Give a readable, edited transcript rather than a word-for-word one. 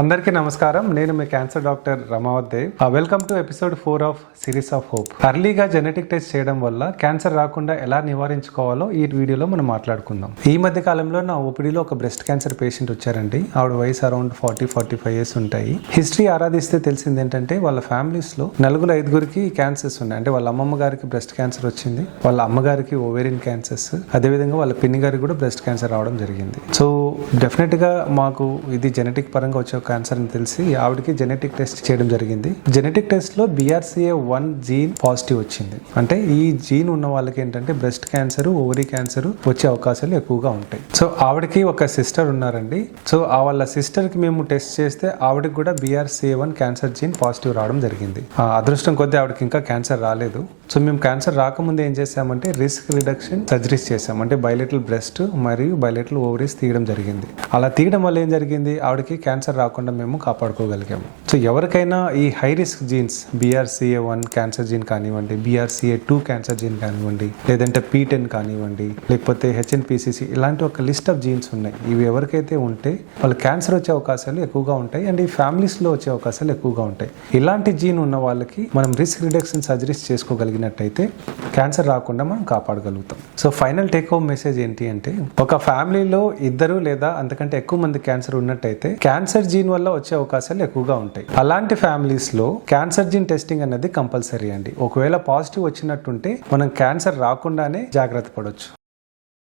అందరికీ నమస్కారం. నేను మీ cancer doctor Ramavath Dev. Welcome to episode 4 of series of hope. అర్లీగా జెనెటిక్ టెస్ట్ చేయడం వల్ల క్యాన్సర్ రాకుండా ఎలా నివారించుకోవాలో ఈ వీడియోలో మనం మాట్లాడుకుందాం. ఈ మధ్య కాలంలో నా ఓపీడీలో ఒక బ్రెస్ట్ క్యాన్సర్ పేషెంట్ వచ్చారండి. ఆవిడ వయసు అరౌండ్ 40-45 ఇయర్స్ ఉంటాయి. హిస్టరీ ఆరాధిస్తే తెలిసింది ఏంటంటే వాళ్ళ ఫ్యామిలీస్ లో 4-5 క్యాన్సర్స్ ఉన్నాయి. అంటే వాళ్ళ అమ్మమ్మ గారికి బ్రెస్ట్ క్యాన్సర్ వచ్చింది, వాళ్ళ అమ్మగారికి ఓవేరియన్ క్యాన్సర్స్, అదేవిధంగా వాళ్ళ పిన్ని గారికి కూడా బ్రెస్ట్ క్యాన్సర్ రావడం జరిగింది. సో డెఫినెట్ గా మాకు ఇది జెనెటిక్ పరంగా వచ్చే క్యాన్సర్ అని తెలిసి ఆవిడకి జెనెటిక్ టెస్ట్ చేయడం జరిగింది. జెనెటిక్ టెస్ట్ లో BRCA1 జీన్ పాజిటివ్ వచ్చింది. అంటే ఈ జీన్ ఉన్న వాళ్ళకి ఏంటంటే బ్రెస్ట్ క్యాన్సర్, ఓవరీ క్యాన్సర్ వచ్చే అవకాశాలు ఎక్కువగా ఉంటాయి. సో ఆవిడకి ఒక సిస్టర్ ఉన్నారండి. సో వాళ్ళ సిస్టర్ కి మేము టెస్ట్ చేస్తే ఆవిడకి కూడా BRCA1 క్యాన్సర్ జీన్ పాజిటివ్ రావడం జరిగింది. అదృష్టం కొద్దీ ఆవిడకి ఇంకా క్యాన్సర్ రాలేదు. సో మేము క్యాన్సర్ రాకముందు ఏం చేసామంటే రిస్క్ రిడక్షన్ సర్జరీస్ చేసాం. అంటే బైలేటరల్ బ్రెస్ట్ మరియు బైలేటరల్ ఓవరీస్ తీయడం జరిగింది. అలా తీయడం వల్ల ఏం జరిగింది, ఆవిడకి క్యాన్సర్ రాకుండా మేము కాపాడుకోగలిగాము. సో ఎవరికైనా ఈ high risk genes BRCA1 cancer gene కానివ్వండి, BRCA2 క్యాన్సర్ జీన్ కానివ్వండి, లేదంటే P10 కానివ్వండి, లేకపోతే HNPCC ఇలాంటి ఒక లిస్ట్ ఆఫ్ జీన్స్ ఉన్నాయి. ఇవి ఎవరికైతే ఉంటే వాళ్ళు క్యాన్సర్ వచ్చే అవకాశాలు ఎక్కువగా ఉంటాయి అండ్ ఈ ఫ్యామిలీస్లో వచ్చే అవకాశాలు ఎక్కువగా ఉంటాయి. ఇలాంటి జీన్ ఉన్న వాళ్ళకి మనం రిస్క్ రిడక్షన్ సర్జరీస్ చేసుకోగలిగినట్టయితే క్యాన్సర్ రాకుండా మనం కాపాడగలుగుతాం. So final take home message ఏంటి అంటే, ఒక ఫ్యామిలీలో 2 లేదా అంతకంటే ఎక్కువ మంది క్యాన్సర్ ఉన్నట్టయితే క్యాన్సర్ జీన్ వల్ల వచ్చే అవకాశాలు ఎక్కువగా ఉంటాయి. అలాంటి ఫ్యామిలీస్ లో క్యాన్సర్ జీన్ టెస్టింగ్ అనేది కంపల్సరీ అండి. ఒకవేళ పాజిటివ్ వచ్చినట్టుంటే మనం క్యాన్సర్ రాకుండానే జాగ్రత్త పడవచ్చు.